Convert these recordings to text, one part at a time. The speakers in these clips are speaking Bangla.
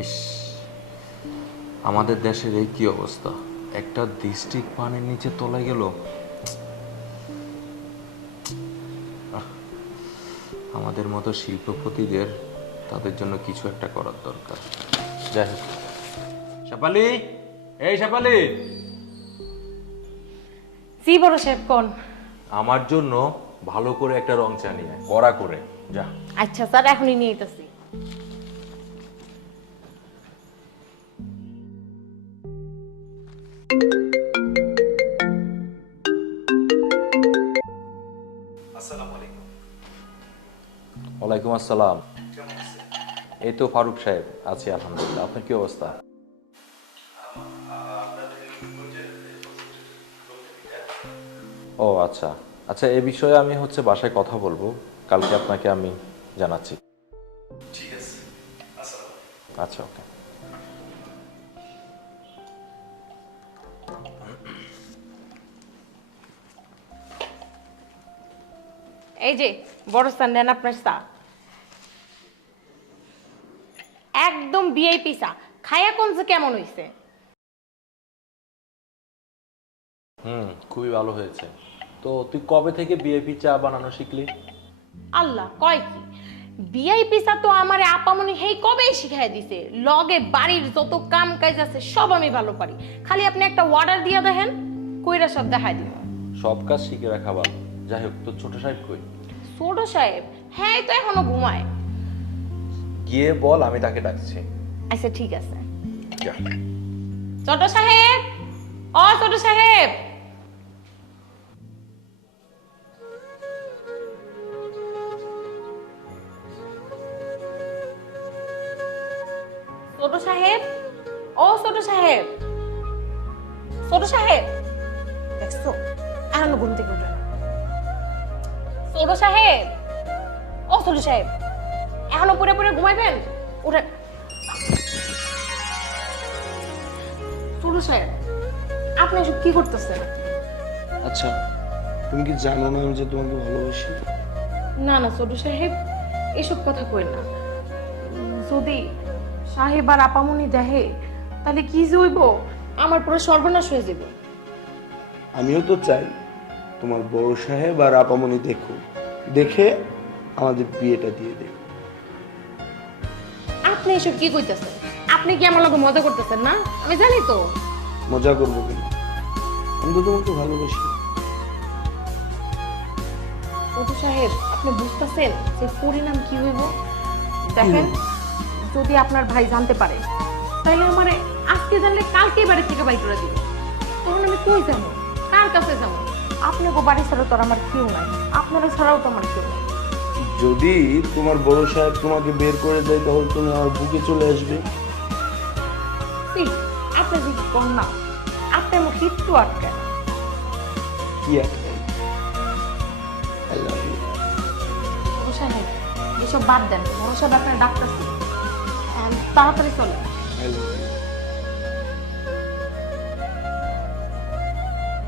ইস আমাদের দেশের এই কি অবস্থা? একটা ডিস্ট্রিক্ট পানির নিচে তলে গেল। আমাদের মতো শিল্পপতিদের তাদের জন্য কিছু একটা করার দরকার। যাই হোক। সাপালি এই সাপালি জি বড় সাহেব কোন? আমার জন্য ভালো করে একটা রং চা নিয়ে কড়া করে। যা। আচ্ছা স্যার এখনই নিয়ে যেতেছি আসসালাম এই তো ফারুক সাহেব আছি আলহামদুলিল্লাহ। আপনার কি অবস্থা? ও আচ্ছা। আচ্ছা এ বিষয়ে আমি হচ্ছে বাসায় কথা বলব। কালকে আপনাকে আমি জানাচ্ছি। আচ্ছা ওকে। এই যে বড় স্যার নেন আপনার চা ভিআইপি চা খায়া কোন যে কেমন হইছে? হুম খুবই ভালো হয়েছে। তো তুই কবে থেকে বিএপি চা বানানো শিখলি? আল্লাহ কয় কি? ভিআইপি চা তো আমার আপামনি হেই কবেই শিখাই দিছে। লগে বাড়ির যত কাম কাজ আছে সব আমি ভালো পারি। খালি আপনি একটা অর্ডার দিয়া দেখেন কইরা সব দেখাই দিব সব কাজ শিখে রাখা ভালো। যাই হোক তোর ছোট সাহেব কই? ছোট সাহেব? হ্যাঁ তো এখনও ঘুমায়। গিয়ে বল আমি তাকে ডাকছি। আচ্ছা ঠিক আছে যা ছোট সাহেব ও ছোট সাহেব ছোট সাহেব ও ছোট সাহেব ছোট সাহেব দেখছ এখনও ঘুম থেকে উঠে। না। ছোট সাহেব ও ছোট সাহেব এখনও পুরে পুরে ঘুমাইবেন? উঠে সাহেব আপনি এসব কি করতেছেন? আচ্ছা তুমি কি জানো না আমি যে তোমাকে ভালোবাসি? না না ছোট সাহেব এসব কথা কই না। যদি সাহেব আর আপামনি দেখে তাহলে কি যে হইব? আমার পুরো সর্বনাশ হয়ে যাবে। আমিও তো চাই তোমার বড় সাহেব আর আপামনি দেখো। দেখে আমাদের বিয়েটা দিয়ে দেখো আপনি এসব কি কইতেছেন? আপনি কি আমার লগে মজা করতেছেন না? আমি জানি তো। মজা করব কেন? আমি তো তোমাকে ভালোবাসি। সাহেব আপনি বুঝতেছেন যে পরিণাম কি হইব? দেখেন যদি আপনার ভাই জানতে পারে তাহলে আমার আজকে জানলে কালকে বাড়ি থেকে বাইর করে দিবে। তখন আমি কই যাব? কার কাছে যাব? আপনাকে বাড়ি ছাড়া তো আমার কেউ নাই। আপনারা ছাড়াও তো আমার কেউ নাই। যদি তোমার বড় সাহেব তোমাকে বের করে দেয় তাহলে তুমি আমার বুকে চলে আসবে। আপনি কম না। আপনি আমার একটু আটকে না। কি এসব বাদ দেন। বড় আপনার ডাক্তার তাড়াতাড়ি চলে.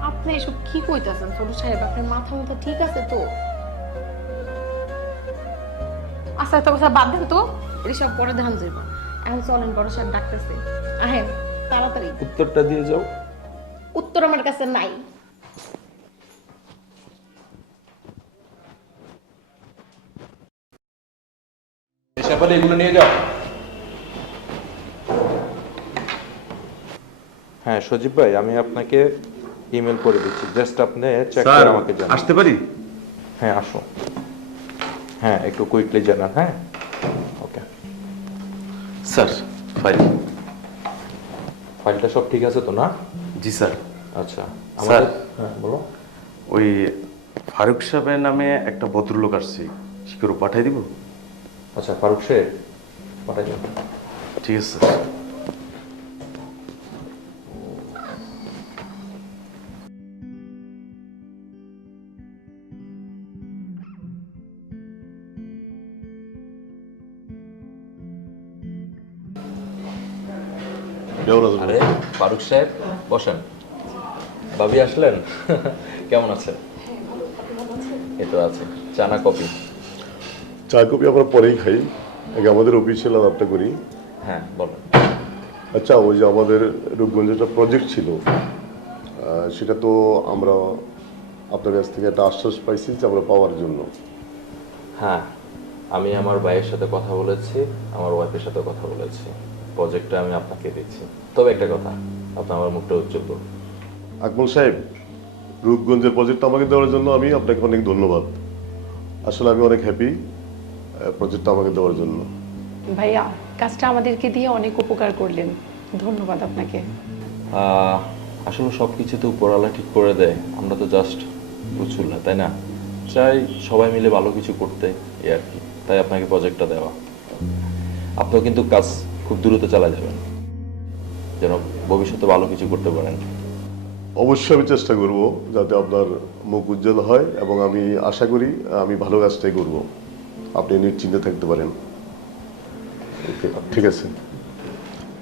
আপনি এসব কি কইতাছেন? ছোট সাহেব আপনার মাথা মাথা ঠিক আছে তো? আচ্ছা তো কথা বাদ দেন তো। এসব পরে ধান যাইব এখন চলেন বড় সাহেব ডাকতেছে। আহেন। তাড়াতাড়ি। উত্তরটা দিয়ে যাও। উত্তর আমার কাছে নাই। সাপালি এগুলো নিয়ে যাও। হ্যাঁ সজীব ভাই আমি আপনাকে ইমেল করে দিচ্ছি। জাস্ট আপনি চেক করে আমাকে জানান। আসতে পারি? হ্যাঁ আসো। হ্যাঁ একটু কুইকলি জানান হ্যাঁ? ওকে স্যার ফাইল ফাইলটা সব ঠিক আছে তো না? জি স্যার। আচ্ছা স্যার। আমাদের হ্যাঁ বলো। ওই ফারুক সাহেবের নামে একটা ভদ্রলোক আসছে। সে করে পাঠাই দিব? আচ্ছা ফারুক সাহেব পাঠাই দিন। ঠিক আছে স্যার। সাহেব বসেন। ভাবি আসলেন? কেমন আছেন? এই তো আছে চানা কপি চা কপি আমরা পরেই খাই। আগে আমাদের অফিসিয়াল আলাপটা করি। হ্যাঁ বলেন। আচ্ছা ওই যে আমাদের রূপগঞ্জে একটা প্রজেক্ট ছিল। সেটা তো আমরা আপনার কাছ থেকে একটা আশ্বাস পাইছি যে আমরা পাওয়ার জন্য। হ্যাঁ আমি আমার ভাইয়ের সাথে কথা বলেছি আমার ওয়াইফের সাথে কথা বলেছি। প্রজেক্টটা আমি আপনাকে দিচ্ছি। তবে একটা কথা আপনি আমার মুখটা উজ্জ্বল করুন। আকমল সাহেব রূপগঞ্জের প্রজেক্টটা আমাকে দেওয়ার জন্য আমি আপনাকে অনেক ধন্যবাদ। আসলে আমি অনেক হ্যাপি প্রজেক্টটা আমাকে দেওয়ার জন্য। ভাইয়া কাজটা আমাদেরকে দিয়ে অনেক উপকার করলেন। ধন্যবাদ আপনাকে। আসলে সব কিছু তো উপরওয়ালা ঠিক করে দেয়। আমরা তো জাস্ট বুঝুল না তাই না? চাই সবাই মিলে ভালো কিছু করতে এই আর কি। তাই আপনাকে প্রজেক্টটা দেওয়া। আপনিও কিন্তু কাজ খুব দ্রুত চালা যাবেন। যেন ভবিষ্যতে ভালো কিছু করতে পারেন। অবশ্যই আমি চেষ্টা করব যাতে আপনার মুখ উজ্জ্বল হয় এবং আমি আশা করি আমি ভালো কাজটাই করব। আপনি নিশ্চিন্তে থাকতে পারেন। ওকে ঠিক আছে।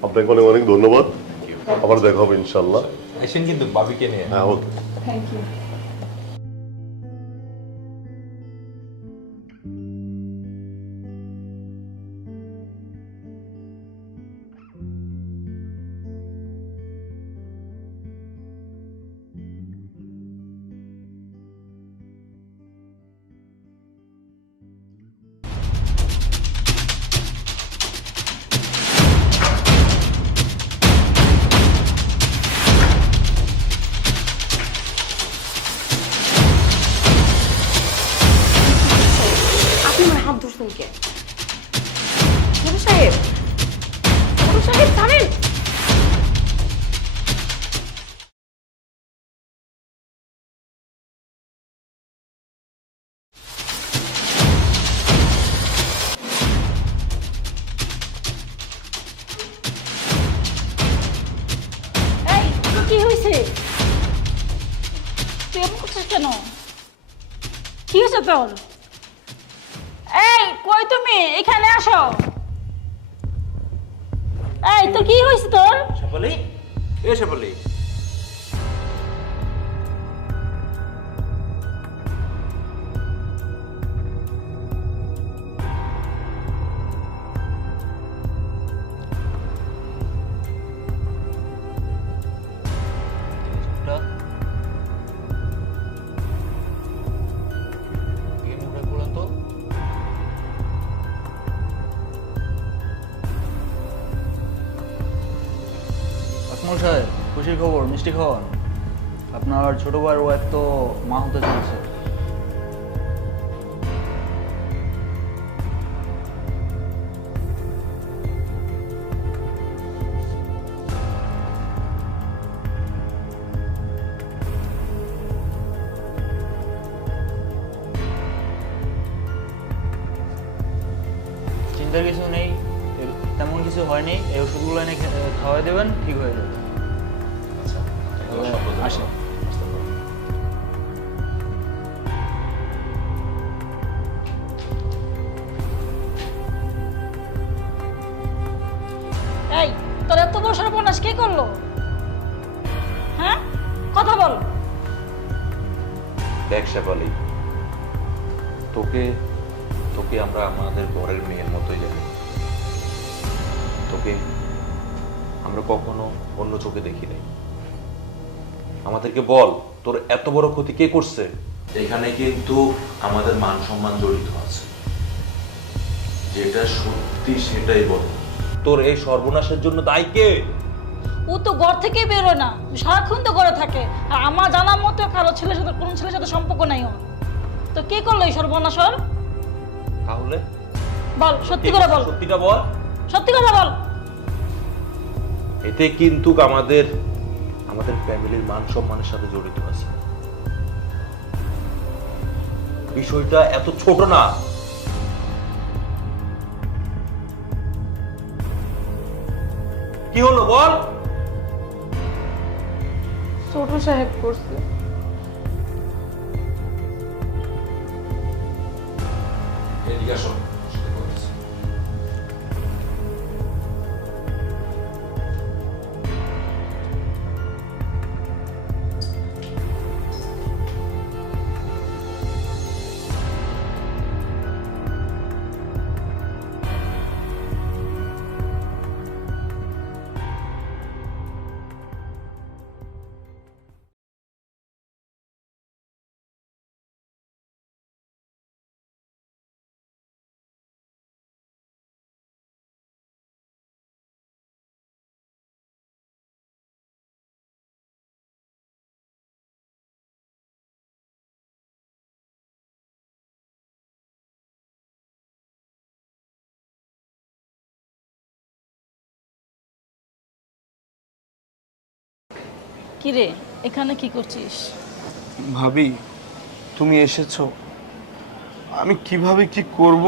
আপনাকে অনেক অনেক ধন্যবাদ। আবার দেখা হবে ইনশাল্লাহ কিন্তু বাবিকে নিয়ে। হ্যাঁ ওকে। থ্যাংক ইউ তোর এই কই তুমি? এখানে আসো। এই তোর কি হয়েছে তোর? শেফালি এ শেফালি মিষ্টি আপনার ছোট ভাইয়ের ওয়াইফ তো মা হতে চলছে। চিন্তার কিছু নেই তেমন কিছু হয়নি, এই ওষুধগুলো এনে খাওয়াই দেবেন, ঠিক হয়ে যাবে। আসেন এই তোর এত বড় সর্বনাশ কে করল? হ্যাঁ? কথা বল। দেখ শেফালি তোকে তোকে আমরা আমাদের ঘরের মেয়ের মতোই জানি। তোকে আমরা কখনো অন্য চোখে দেখি নাই। আমাদেরকে বল তোর এত বড় ক্ষতি কে করছে? এখানে কিন্তু আমাদের মান সম্মান জড়িত আছে। যেটা সত্যি সেটাই বল। তোর এই সর্বনাশের জন্য দায়ী কে? ও তো ঘর থেকে বেরোয় না। সারাক্ষণ তো ঘরে থাকে। আর আমার জানার মতো কারও ছেলের সাথে কোনো ছেলের সাথে সম্পর্ক নাই ওর। তো কে করল এই সর্বনাশ ওর? তাহলে? বল সত্যি করে বল। সত্যিটা বল। সত্যি কথা বল। এতে কিন্তু আমাদের আমাদের ফ্যামিলির মান সম্মানের সাথে জড়িত আছে। বিষয়টা এত ছোট না। কি হলো বল? ছোট সাহেব করছে। এদিকে আসো। কিরে এখানে কি করছিস? ভাবি তুমি এসেছ। আমি কীভাবে কি করব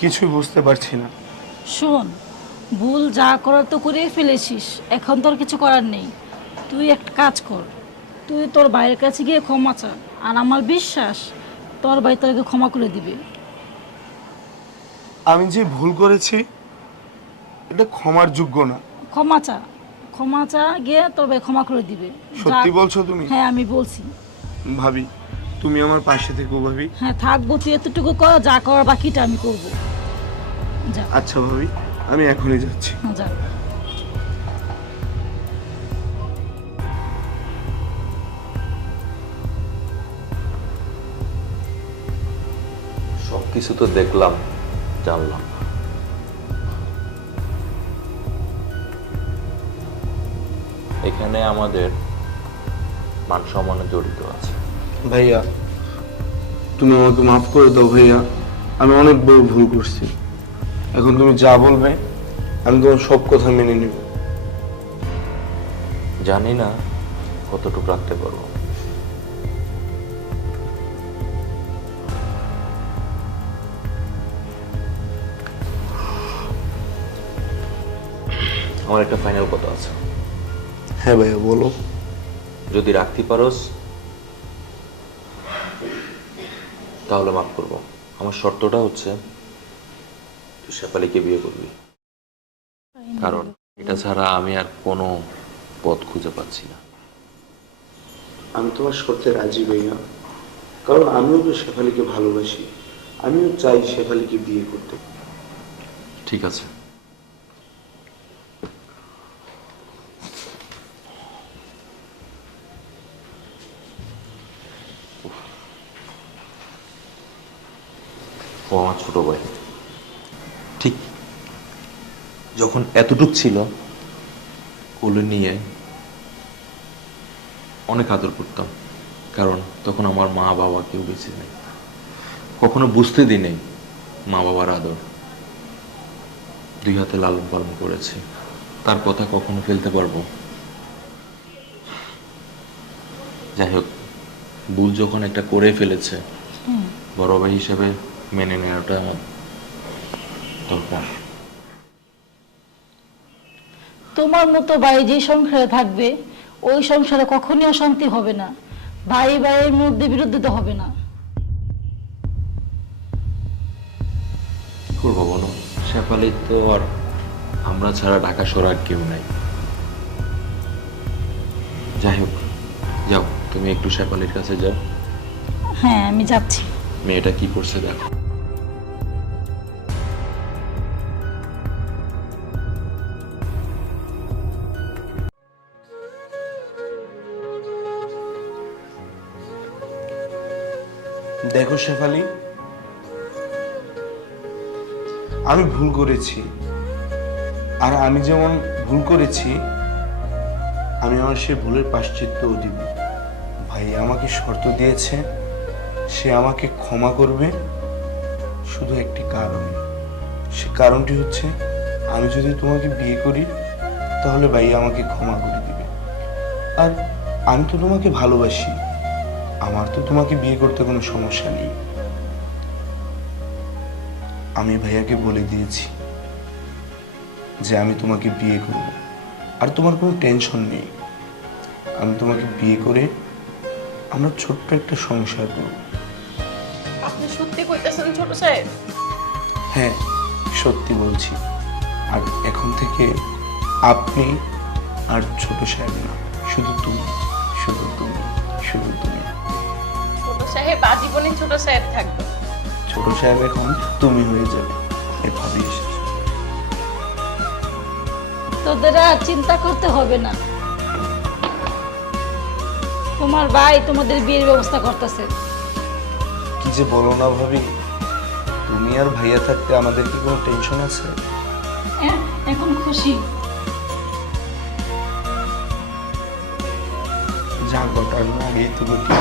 কিছুই বুঝতে পারছি না। শোন ভুল যা করার তো করেই ফেলেছিস এখন তোর কিছু করার নেই। তুই একটা কাজ কর তুই তোর বাইরের কাছে গিয়ে ক্ষমা চা আর আমার বিশ্বাস তোর ভাই তোকে ক্ষমা করে দিবে। আমি যে ভুল করেছি এটা ক্ষমার যোগ্য না। ক্ষমা চা। ক্ষমা চা গিয়ে ভাই ক্ষমা করে দিবে। সত্যি বলছো তুমি? হ্যাঁ আমি বলছি। ভাবি তুমি আমার পাশে থেকো ভাবি। হ্যাঁ থাকব তুই এতটুকু কর যা করার বাকিটা আমি করব। যা আচ্ছা ভাবি আমি এখনই যাচ্ছি। হ্যাঁ, যা সব কিছু তো দেখলাম জানলাম। এখানে আমাদের মান সম্মানে জড়িত আছে। ভাইয়া তুমি আমাকে মাফ করে দাও ভাইয়া। আমি অনেক বড় ভুল করছি। এখন তুমি যা বলবে আমি তোমার সব কথা মেনে নেব। জানি না কতটুকু রাখতে পারব। আমার একটা ফাইনাল কথা আছে। হ্যাঁ ভাইয়া বলো। যদি রাখতে পারোস তাহলে মাফ করব। আমার শর্তটা হচ্ছে তুই শেফালিকে বিয়ে করবি। কারণ এটা ছাড়া আমি আর কোনো পথ খুঁজে পাচ্ছি না। আমি তোমার শর্তে রাজি ভাইয়া কারণ আমিও তো শেফালিকে ভালোবাসি। আমিও চাই শেফালিকে বিয়ে করতে। ঠিক আছে ও আমার ছোট ভাই ঠিক যখন এতটুক ছিল কোলে নিয়ে অনেক আদর করতাম কারণ তখন আমার মা বাবা কেউ বেঁচে নেই। কখনো বুঝতে দিই নেই মা বাবার আদর। দুই হাতে লালন পালন করেছি তার কথা কখনো ফেলতে পারব। যাই হোক ভুল যখন একটা করে ফেলেছে বড় ভাই হিসেবে মেনে নেওয়াটা দরকার। তোমার মতো ভাই যে সংসারে থাকবে ওই সংসারে কখনই অশান্তি হবে না। ভাই ভাইয়ের মধ্যে বিরোধিতা হবে না। করব বলো? শেফালি তো আর আমরা ছাড়া ঢাকা আর কেউ নাই। যাই হোক যাও তুমি একটু শেফালির কাছে যাও। হ্যাঁ আমি যাচ্ছি। মেয়েটা কি করছে দেখো। দেখো শেফালি, আমি ভুল করেছি। আর আমি যেমন ভুল করেছি, আমি আমার সে ভুলের পাশ্চিত্যও দিব। ভাই আমাকে শর্ত দিয়েছে, সে আমাকে ক্ষমা করবে, শুধু একটি কারণ। সে কারণটি হচ্ছে, আমি যদি তোমাকে বিয়ে করি, তাহলে ভাই আমাকে ক্ষমা করে দিবে। আর আমি তো তোমাকে ভালোবাসি। আমার তো তোমাকে বিয়ে করতে কোনো সমস্যা নেই। আমি ভাইয়াকে বলে দিয়েছি যে আমি তোমাকে বিয়ে করব। আর তোমার কোনো টেনশন নেই। আমি তোমাকে বিয়ে করে আমরা ছোট্ট একটা সংসার করব। আপনি সত্যি কইতেছেন ছোট সাহেব? হ্যাঁ সত্যি বলছি। আর এখন থেকে আপনি আর ছোট সাহেব না শুধু তুমি। সাহেব আজীবনই ছোট সাহেব থাকবে। ছোট সাহেব এখন তুমি হয়ে যাবে এসেছে তোদের আর চিন্তা করতে হবে না। তোমার ভাই তোমাদের বিয়ের ব্যবস্থা করতেছে। কি যে বলো না ভাবি তুমি আর ভাইয়া থাকতে আমাদের কি কোনো টেনশন আছে? হ্যাঁ এখন খুশি। যা ঘটার না আগেই তো ঘটিয়ে